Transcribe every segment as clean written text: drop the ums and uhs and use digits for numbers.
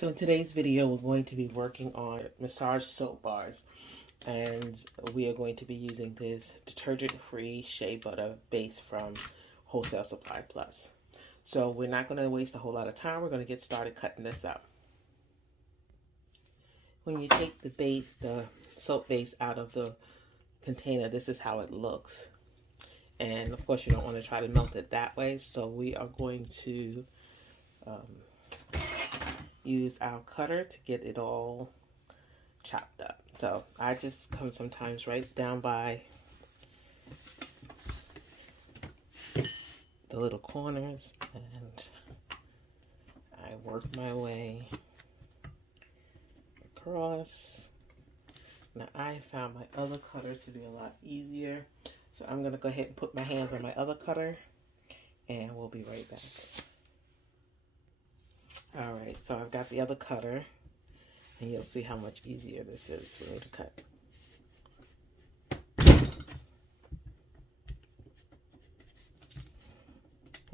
So in today's video, we're going to be working on massage soap bars, and we are going to be using this detergent-free shea butter base from Wholesale Supply Plus. So we're not going to waste a whole lot of time. We're going to get started cutting this up. When you take the soap base out of the container, this is how it looks. And of course, you don't want to try to melt it that way. So we are going to use our cutter to get it all chopped up. So I just come sometimes right down by the little corners and I work my way across. Now I found my other cutter to be a lot easier, so I'm going to go ahead and put my hands on my other cutter and we'll be right back. Alright, so I've got the other cutter, and you'll see how much easier this is for me to cut.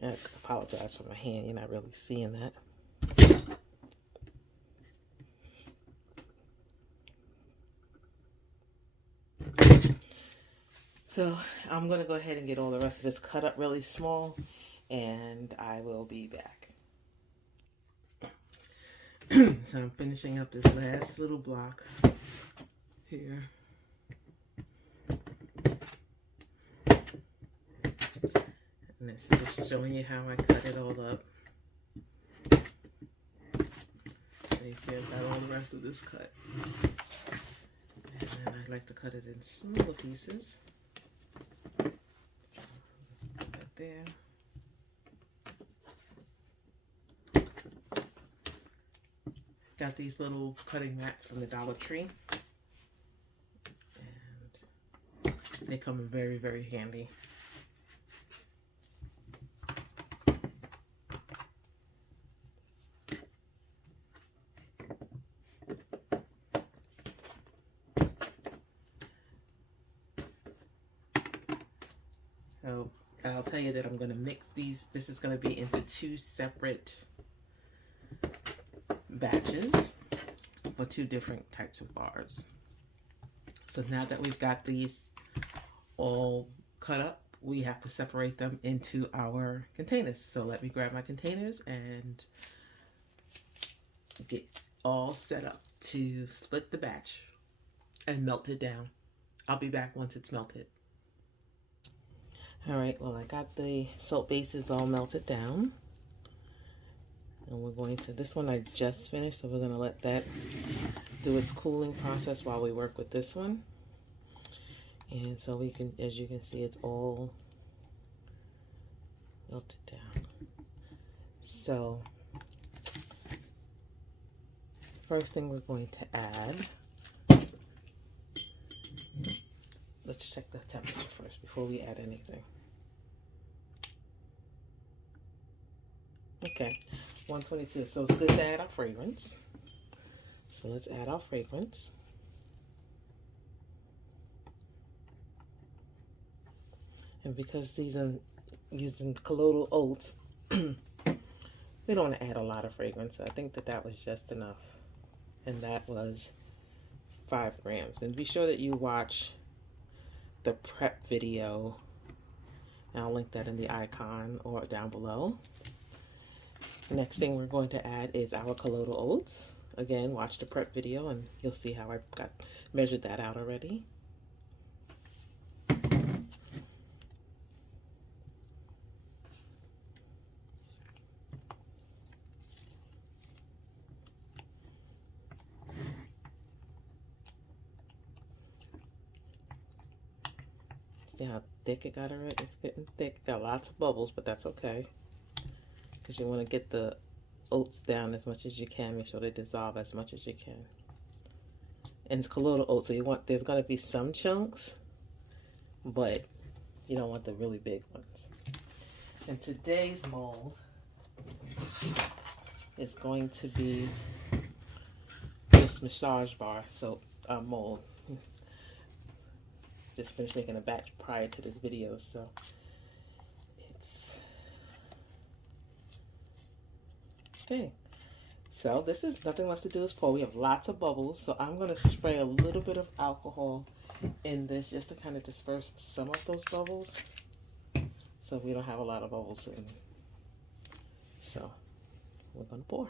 I apologize for my hand, you're not really seeing that. So I'm going to go ahead and get all the rest of this cut up really small, and I will be back. So I'm finishing up this last little block here. And this is just showing you how I cut it all up. So you see I've got all the rest of this cut. And then I like to cut it in smaller pieces. So put that there. Got these little cutting mats from the Dollar Tree, and they come in very, very handy. So I'll tell you that I'm going to mix these. This is going to be into two separate batches for two different types of bars. So now that we've got these all cut up, we have to separate them into our containers. So let me grab my containers and get all set up to split the batch and melt it down. I'll be back once it's melted. Alright, well I got the soap bases all melted down. And we're going to, this one I just finished, so we're going to let that do its cooling process while we work with this one. And so we can, as you can see, it's all melted down. So, first thing we're going to add, let's check the temperature first before we add anything. Okay. 122, so it's good to add our fragrance. So let's add our fragrance. And because these are using collodial oats, we don't want to add a lot of fragrance. I think that was just enough. And that was 5 grams. And be sure that you watch the prep video. And I'll link that in the icon or down below. The next thing we're going to add is our collodial oats. Again, watch the prep video and you'll see how I measured that out already. See how thick it got already? It's getting thick. Got lots of bubbles, but that's okay. Because you want to get the oats down as much as you can. Make sure they dissolve as much as you can. And it's collodial oats, so you want, there's going to be some chunks, but you don't want the really big ones. And today's mold is going to be this massage bar soap mold. Just finished making a batch prior to this video, so it's okay. So this is nothing left to do is pour. We have lots of bubbles, so I'm going to spray a little bit of alcohol in this just to kind of disperse some of those bubbles, so we don't have a lot of bubbles in. So we're going to pour.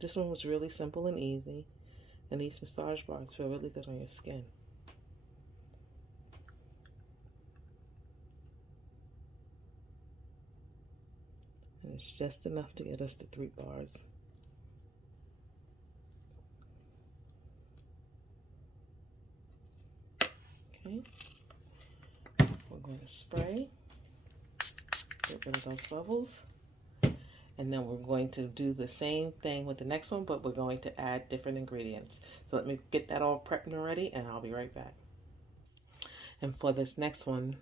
This one was really simple and easy, and these massage bars feel really good on your skin. And it's just enough to get us to 3 bars. Okay, we're going to spray, get rid of those bubbles. And then we're going to do the same thing with the next one, but we're going to add different ingredients. So let me get that all prepped and ready, and I'll be right back. And for this next one,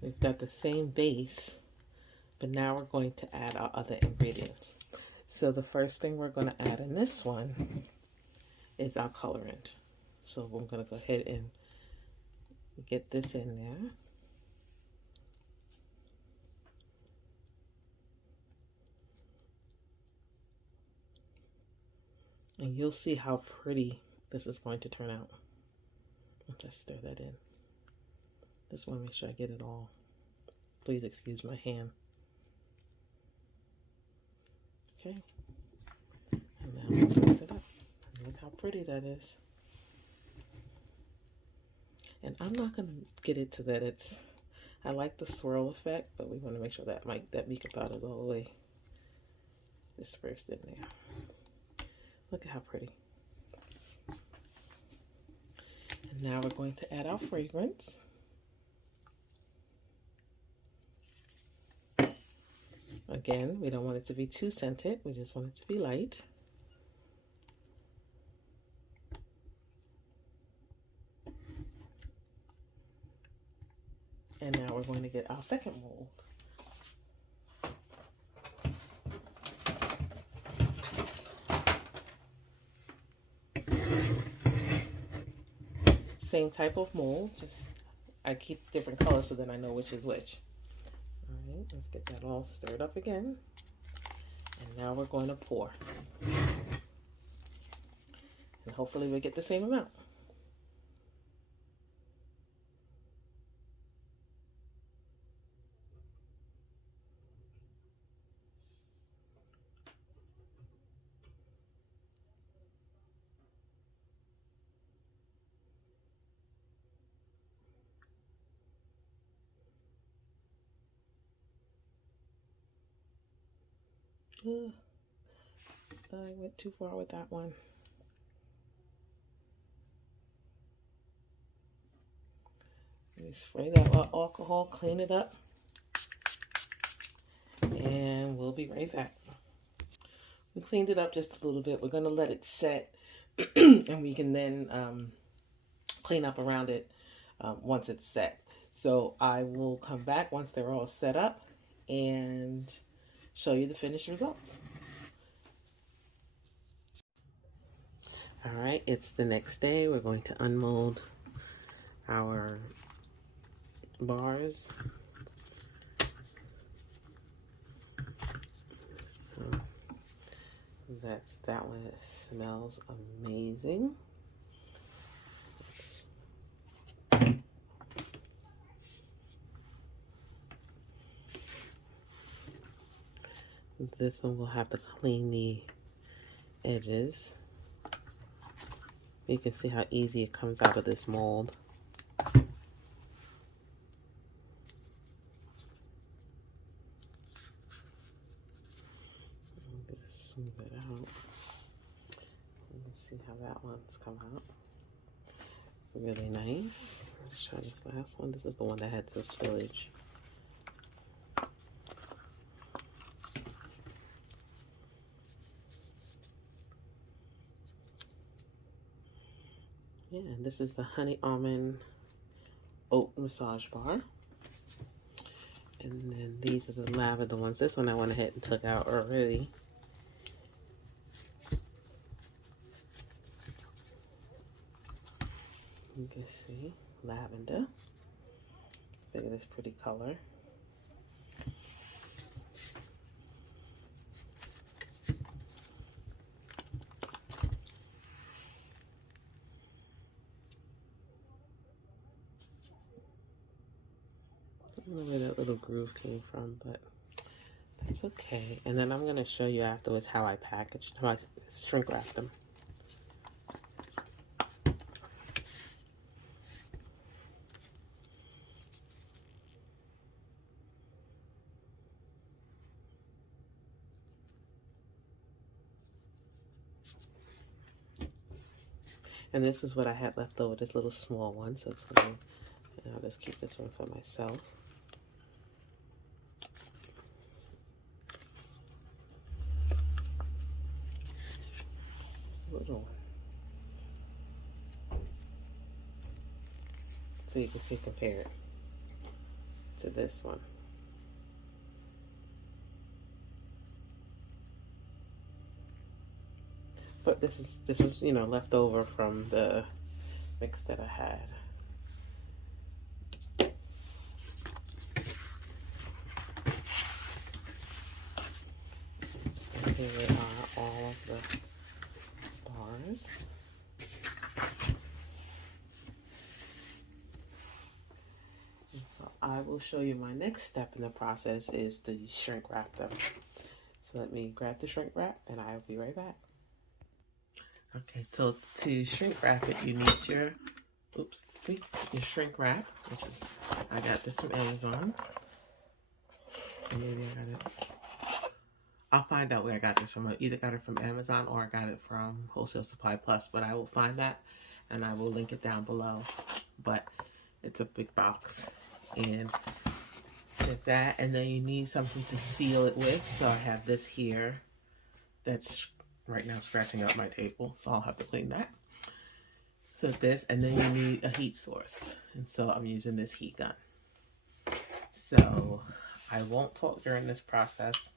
we've got the same base, but now we're going to add our other ingredients. So the first thing we're going to add in this one is our colorant. So I'm going to go ahead and get this in there. And you'll see how pretty this is going to turn out once I stir that in. Just want to make sure I get it all. Please excuse my hand. Okay. And now let's mix it up. Look how pretty that is. And I'm not going to get it to that it's, I like the swirl effect, but we want to make sure that mica powder is all the way dispersed in there. Look at how pretty. And now we're going to add our fragrance. Again, we don't want it to be too scented. We just want it to be light. And now we're going to get our second mold. Same type of mold, just I keep different colors so then I know which is which. All right, let's get that all stirred up again. And now we're going to pour. And hopefully we get the same amount. I went too far with that one. Let me spray that alcohol, clean it up, and we'll be right back. We cleaned it up just a little bit. We're going to let it set, and we can then clean up around it once it's set. So I will come back once they're all set up and show you the finished results. All right, it's the next day. We're going to unmold our bars. So that's that one. It smells amazing. This one will have to clean the edges. You can see how easy it comes out of this mold. Just smooth it out. Let's see how that one's come out. Really nice. Let's try this last one. This is the one that had some spillage. Yeah, and this is the honey almond oat massage bar. And then these are the lavender ones. This one I went ahead and took out already. You can see lavender. Look at this pretty color. I don't know where that little groove came from, but that's okay. And then I'm going to show you afterwards how I packaged, how I shrink wrapped them. And this is what I had left over, this little small one. So it's gonna, I'll just keep this one for myself. Just a little one. So you can see, compare it to this one. But this was, you know, left over from the mix that I had. So here are all of the bars. And so I will show you my next step in the process is to shrink wrap them. So let me grab the shrink wrap and I'll be right back. Okay, so to shrink wrap it, you need your, your shrink wrap, which is, I got this from Amazon. Or maybe I got it, I'll find out where I got this from. I either got it from Amazon or I got it from Wholesale Supply Plus, but I will find that and I will link it down below. But it's a big box, and with that, and then you need something to seal it with. So I have this here that's right now scratching up my table, so I'll have to clean that. So this, and then you need a heat source, and so I'm using this heat gun. So I won't talk during this process,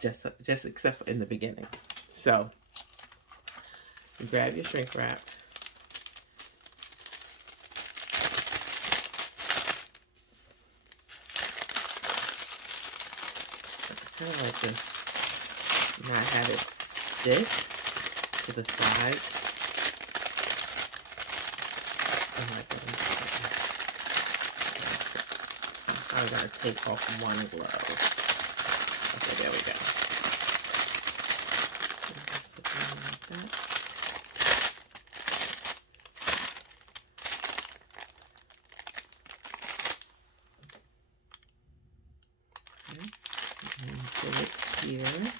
just except for in the beginning. So you grab your shrink wrap. I kind of like this. Not have it stick to the sides. Oh my goodness. I gotta take off one glove. Okay, there we go. Just put them in like that. Okay. And put it here.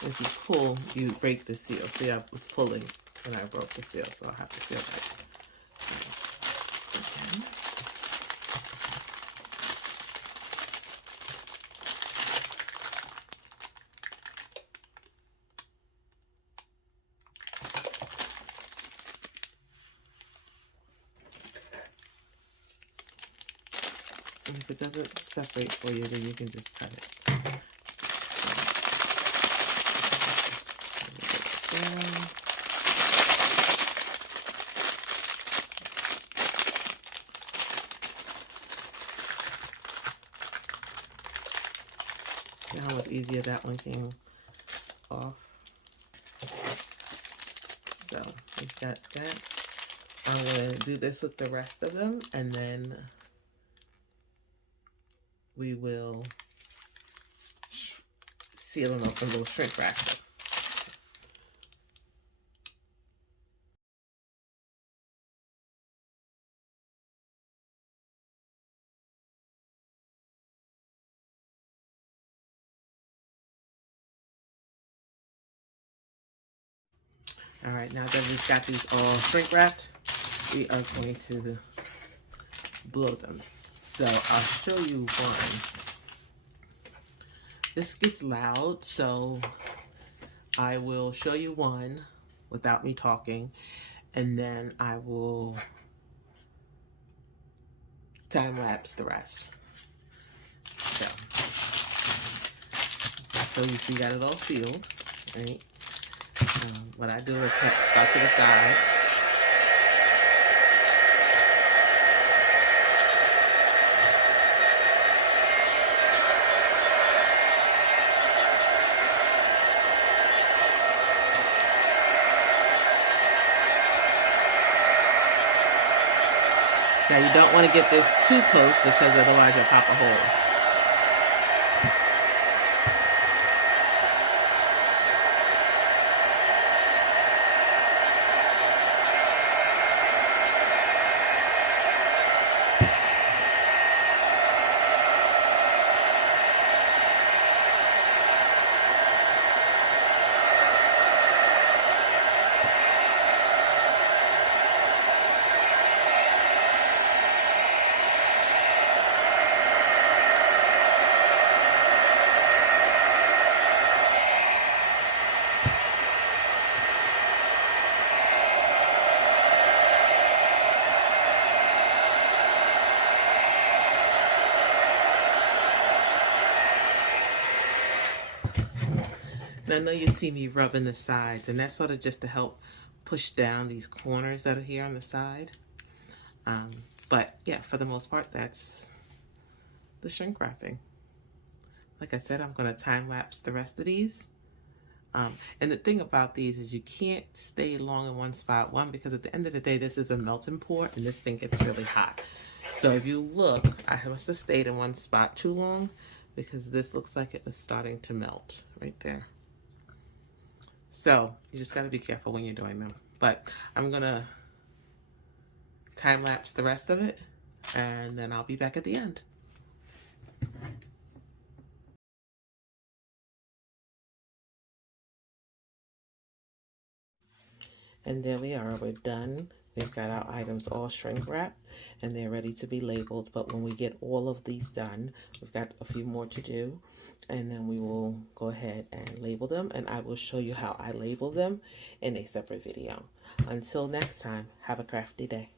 If you pull, you break the seal. See, I was pulling when I broke the seal, so I have to seal that. Okay. And if it doesn't separate for you, then you can just cut it. See how much easier that one came off? So we've got that. I'm going to do this with the rest of them, and then we will seal them up and we'll shrink wrap them. All right, now that we've got these all shrink wrapped, we are going to blow them. So I'll show you one. this gets loud, so I will show you one without me talking, and then I will time lapse the rest. So you see, got it all sealed, right? What I do is start to the side. Now you don't want to get this too close because otherwise you'll pop a hole. Now, I know you see me rubbing the sides, and that's sort of just to help push down these corners that are here on the side. But yeah, for the most part, that's the shrink wrapping. Like I said, I'm going to time lapse the rest of these. And the thing about these is you can't stay long in one spot. One, because at the end of the day, this is a melting pot, and this thing gets really hot. So if you look, I must have stayed in one spot too long, because this looks like it was starting to melt right there. So you just got to be careful when you're doing them. But I'm going to time lapse the rest of it, and then I'll be back at the end. And there we are, we're done. We've got our items all shrink wrapped and they're ready to be labeled. But when we get all of these done, we've got a few more to do. And then we will go ahead and label them. And I will show you how I label them in a separate video. Until next time, have a crafty day.